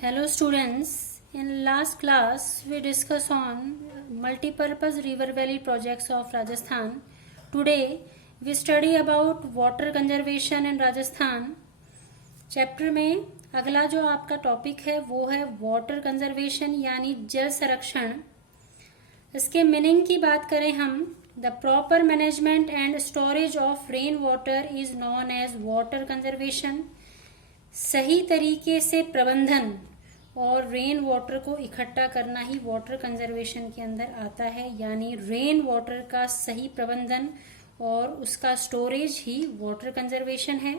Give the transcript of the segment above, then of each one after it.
Hello students, in last class we discussed on multipurpose river valley projects of Rajasthan. Today we study about water conservation in Rajasthan. Chapter में अगला जो आपका topic है वो है water conservation यानी जल संरक्षण। इसके मीनिंग की बात करें हम, the proper management and storage of rain water is known as water conservation. सही तरीके से प्रबंधन और रेन वाटर को इकट्ठा करना ही वाटर कंजर्वेशन के अंदर आता है, यानी रेन वाटर का सही प्रबंधन और उसका स्टोरेज ही वाटर कंजर्वेशन है।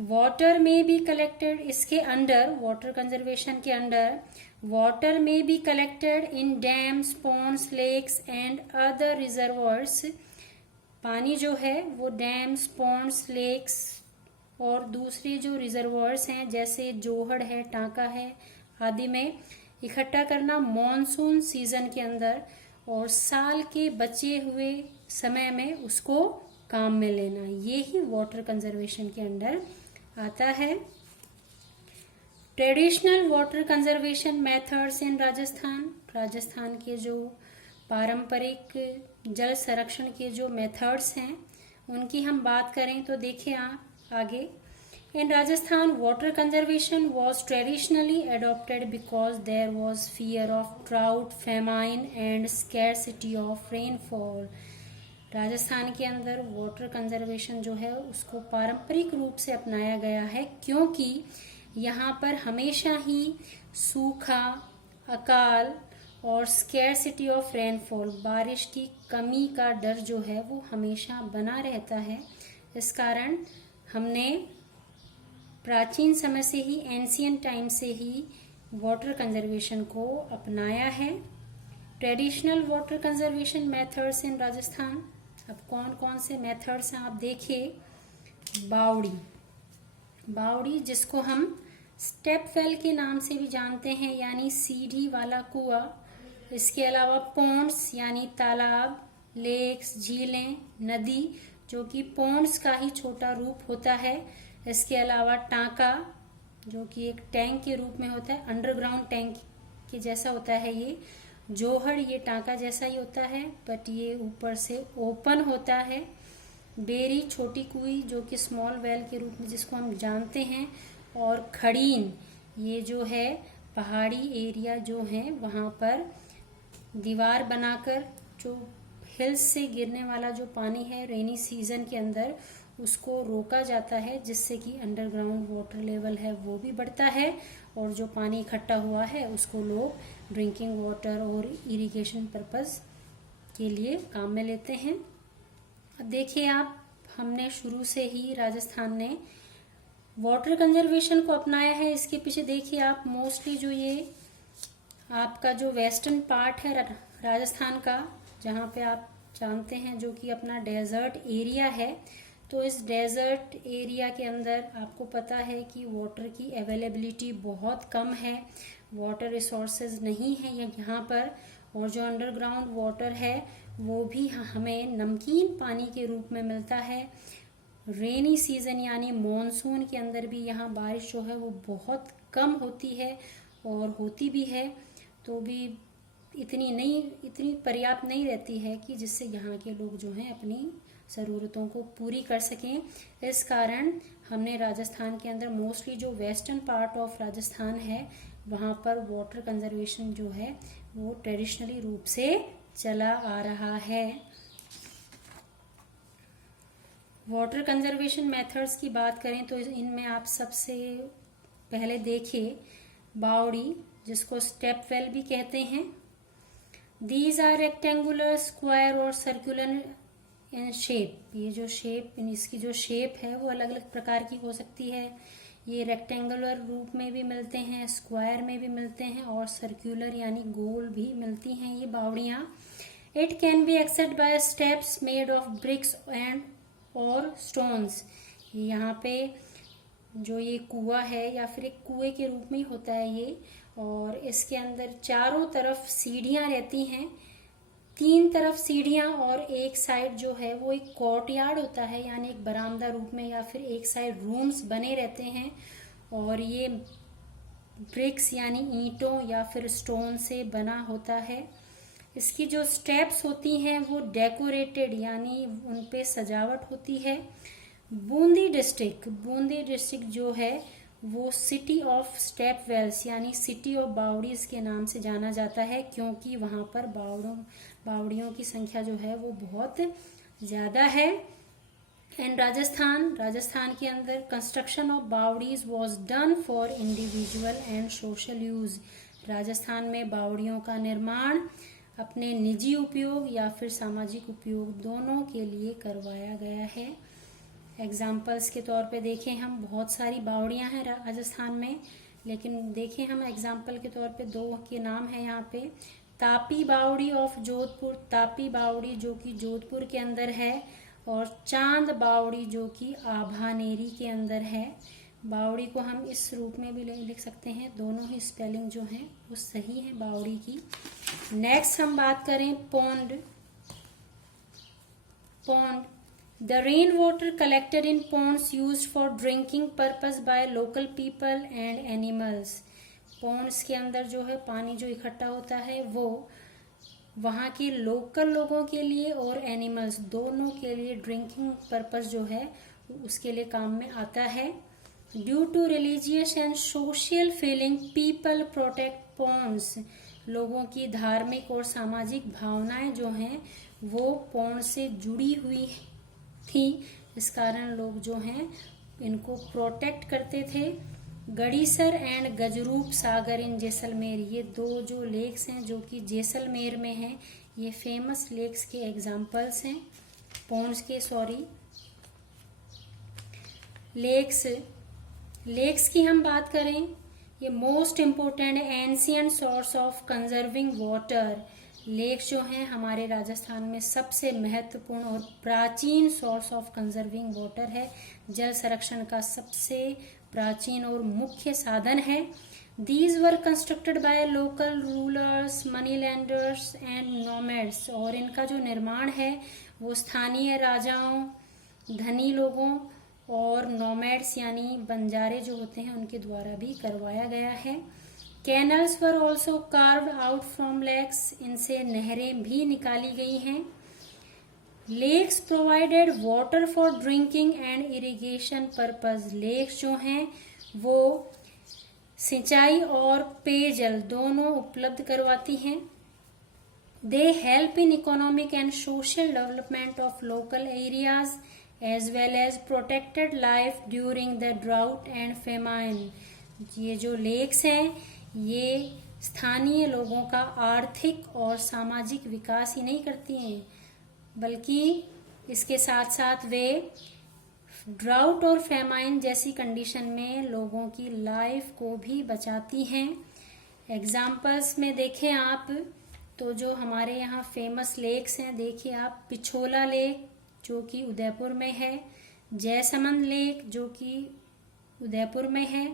वाटर में बी कलेक्टेड, इसके अंडर वाटर कंजर्वेशन के under water may be collected in dams, ponds, lakes and other reservoirs. पानी जो है वो डैम्स, पॉन्ड्स, लेक्स और दूसरे जो रिजर्वर्स हैं जैसे जोहड़ है, टांका है आदि में इकट्ठा करना मॉनसून सीजन के अंदर, और साल के बचे हुए समय में उसको काम में लेना, ये ही वाटर कंजर्वेशन के अंडर आता है। Traditional water conservation methods in Rajasthan, Rajasthan के जो पारंपरिक जल संरक्षण के जो मेथड्स हैं उनकी हम बात करें तो देखिए आप आगे। In Rajasthan, water conservation was traditionally adopted because there was fear of drought, famine and scarcity of rainfall. Rajasthan के अंदर वाटर कंजर्वेशन जो है उसको पारंपरिक रूप से अपनाया गया है क्योंकि यहाँ पर हमेशा ही सूखा, अकाल और स्कैरसिटी ऑफ रेनफॉल, बारिश की कमी का डर जो है वो हमेशा बना रहता है। इस कारण हमने प्राचीन समय से ही, एंशियंट टाइम से ही वाटर कंजर्वेशन को अपनाया है। Traditional water conservation methods in Rajasthan, अब कौन कौन से मेथड्स हैं आप देखिए। बावड़ी, बावड़ी जिसको हम स्टेप वेल के नाम से भी जानते हैं यानी सीढ़ी वाला कुआं। इसके अलावा पॉन्ड्स यानी तालाब, लेक्स, झीलें, नदी जो कि पॉन्ड्स का ही छोटा रूप होता है। इसके अलावा टांका जो कि एक टैंक के रूप में होता है, अंडरग्राउंड टैंक के जैसा होता है ये। जोहड़ ये टांका जैसा ही होता है बट ये ऊपर से ओपन होता है। बेरी छोटी कुई जो कि स्मॉल वेल के रूप में जिसको हम जानते हैं। और खड़ीन ये जो है पहाड़ी एरिया जो है वहाँ पर दीवार बनाकर जो हिल्स से गिरने वाला जो पानी है रेनी सीजन के अंदर उसको रोका जाता है, जिससे कि अंडरग्राउंड वाटर लेवल है वो भी बढ़ता है और जो पानी इकट्ठा हुआ है उसको लोग ड्रिंकिंग वाटर और इरिगेशन पर्पस के लिए काम में लेते हैं। अब देखिए आप, हमने शुरू से ही राजस्थान ने वाटर कंजर्वेशन को अपनाया है। इसके पीछे देखिए आप, मोस्टली जो ये आपका जो वेस्टर्न पार्ट है राजस्थान का, जहाँ पे आप जानते हैं जो कि अपना डेजर्ट एरिया है, तो इस डेजर्ट एरिया के अंदर आपको पता है कि वाटर की अवेलेबिलिटी बहुत कम है, वाटर रिसोर्सेज नहीं है यहाँ पर, और जो अंडरग्राउंड वाटर है वो भी हमें नमकीन पानी के रूप में मिलता है। रेनी सीजन यानी मॉनसून के अंदर भी यहाँ बारिश जो है वो बहुत कम होती है, और होती भी है तो भी इतनी पर्याप्त नहीं रहती है कि जिससे यहाँ के लोग जो हैं अपनी ज़रूरतों को पूरी कर सकें। इस कारण हमने राजस्थान के अंदर मोस्टली जो वेस्टर्न पार्ट ऑफ राजस्थान है वहाँ पर वाटर कंजर्वेशन जो है वो ट्रेडिशनली रूप से चला आ रहा है। वाटर कंजर्वेशन मेथड्स की बात करें तो इनमें आप सबसे पहले देखिए बावड़ी जिसको स्टेप वेल भी कहते हैं। दीज आर रेक्टेंगुलर, स्क्वायर और सर्कुलर इन शेप। ये जो शेप, इसकी जो शेप है वो अलग अलग प्रकार की हो सकती है। ये रेक्टेंगुलर रूप में भी मिलते हैं, स्क्वायर में भी मिलते हैं और सर्कुलर यानी गोल भी मिलती हैं ये बावड़ियाँ। It can be accessed by steps made of bricks and और स्टोन्स। यहाँ पे जो ये कुआं है या फिर एक कुएं के रूप में ही होता है ये, और इसके अंदर चारों तरफ सीढ़ियाँ रहती हैं, 3 तरफ सीढ़ियाँ और एक साइड जो है वो एक कोर्टयार्ड होता है यानी एक बरामदा रूप में, या फिर एक साइड रूम्स बने रहते हैं। और ये ब्रिक्स यानी ईंटों या फिर स्टोन से बना होता है। इसकी जो स्टेप्स होती हैं वो डेकोरेटेड यानी उन पे सजावट होती है। बूंदी डिस्ट्रिक्ट जो है वो सिटी ऑफ स्टेप वेल्स यानी सिटी ऑफ बावड़ीज के नाम से जाना जाता है, क्योंकि वहां पर बावड़ियों की संख्या जो है वो बहुत ज्यादा है। एंड राजस्थान के अंदर construction of baoris was done for individual and social use. Rajasthan में बावड़ियों का निर्माण अपने निजी उपयोग या फिर सामाजिक उपयोग दोनों के लिए करवाया गया है। एग्जाम्पल्स के तौर पे देखें हम, बहुत सारी बावड़ियां हैं राजस्थान में, लेकिन देखें हम एग्जाम्पल के तौर पे दो के नाम है यहाँ पे। तापी बावड़ी ऑफ जोधपुर, तापी बावड़ी जो कि जोधपुर के अंदर है, और चांद बावड़ी जो कि आभानेरी के अंदर है। बावड़ी को हम इस रूप में भी लिख सकते हैं, दोनों ही स्पेलिंग जो है वो सही है बावड़ी की। नेक्स्ट हम बात करें pond. The rainwater collected in ponds used for drinking purpose by local people and animals. ponds के अंदर जो है पानी जो इकट्ठा होता है वो वहाँ के लोकल लोगों के लिए और एनिमल्स दोनों के लिए ड्रिंकिंग पर्पस जो है उसके लिए काम में आता है। Due to religious and social feeling people protect ponds। लोगों की धार्मिक और सामाजिक भावनाएं जो हैं वो pond से जुड़ी हुई थी, इस कारण लोग जो हैं इनको प्रोटेक्ट करते थे। गड़ीसर एंड गजरूप सागर इन जैसलमेर, ये दो जो लेक्स हैं जो कि जैसलमेर में हैं, ये फेमस लेक्स के एग्जाम्पल्स हैं, पॉन्ड्स के लेक्स की हम बात करें, ये most important ancient source of conserving water. Lakes जो हैं हमारे राजस्थान में सबसे महत्वपूर्ण और प्राचीन सोर्स ऑफ कंजर्विंग वाटर है, जल संरक्षण का सबसे प्राचीन और मुख्य साधन है। These were constructed by local rulers, money landers and nomads, और इनका जो निर्माण है वो स्थानीय राजाओं, धनी लोगों और नोमैड्स यानी बंजारे जो होते हैं उनके द्वारा भी करवाया गया है। Canals were also carved out from lakes, इनसे नहरें भी निकाली गई हैं। Lakes provided water for drinking and irrigation purpose, lakes जो हैं वो सिंचाई और पेयजल दोनों उपलब्ध करवाती हैं। They help in economic and social development of local areas as well as protected life during the drought and famine. ये जो लेक्स हैं ये स्थानीय लोगों का आर्थिक और सामाजिक विकास ही नहीं करती हैं, बल्कि इसके साथ साथ वे ड्राउट और फेमाइन जैसी कंडीशन में लोगों की लाइफ को भी बचाती हैं। एग्जाम्पल्स में देखें आप तो जो हमारे यहाँ फेमस लेक्स हैं, देखिए आप, पिछोला लेक जो कि उदयपुर में है, जयसमंद लेक जो कि उदयपुर में है,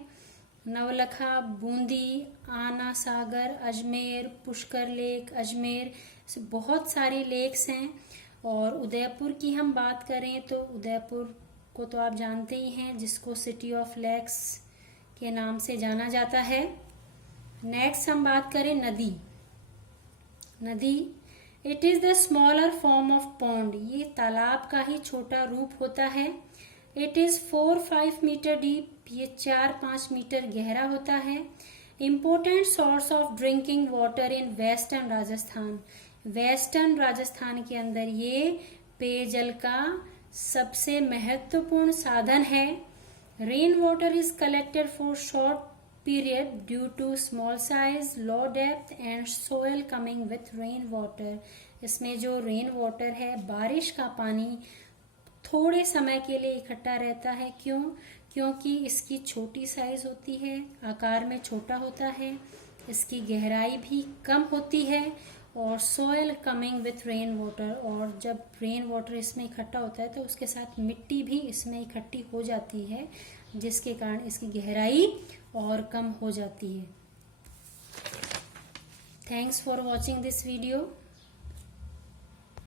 नवलखा, बूंदी, आना सागर, अजमेर, पुष्कर लेक अजमेर, बहुत सारी लेक्स हैं। और उदयपुर की हम बात करें तो उदयपुर को तो आप जानते ही हैं, जिसको सिटी ऑफ लेक्स के नाम से जाना जाता है। नेक्स्ट हम बात करें नदी। It is the smaller form of pond, ये तालाब का ही छोटा रूप होता है। इट इज 4-5 मीटर डीप, ये 4-5 मीटर गहरा होता है। Important source of drinking water in western Rajasthan, western Rajasthan के अंदर ये पेयजल का सबसे महत्वपूर्ण साधन है। Rain water is collected for short period due to small size, low depth and soil coming with rain water. इसमें जो रेन वाटर है, बारिश का पानी थोड़े समय के लिए इकट्ठा रहता है। क्योंकि इसकी छोटी साइज होती है, आकार में छोटा होता है, इसकी गहराई भी कम होती है, और soil coming with rain water, और जब रेन वाटर इसमें इकट्ठा होता है तो उसके साथ मिट्टी भी इसमें इकट्ठी हो जाती है, जिसके कारण इसकी गहराई और कम हो जाती है। Thanks for watching this video.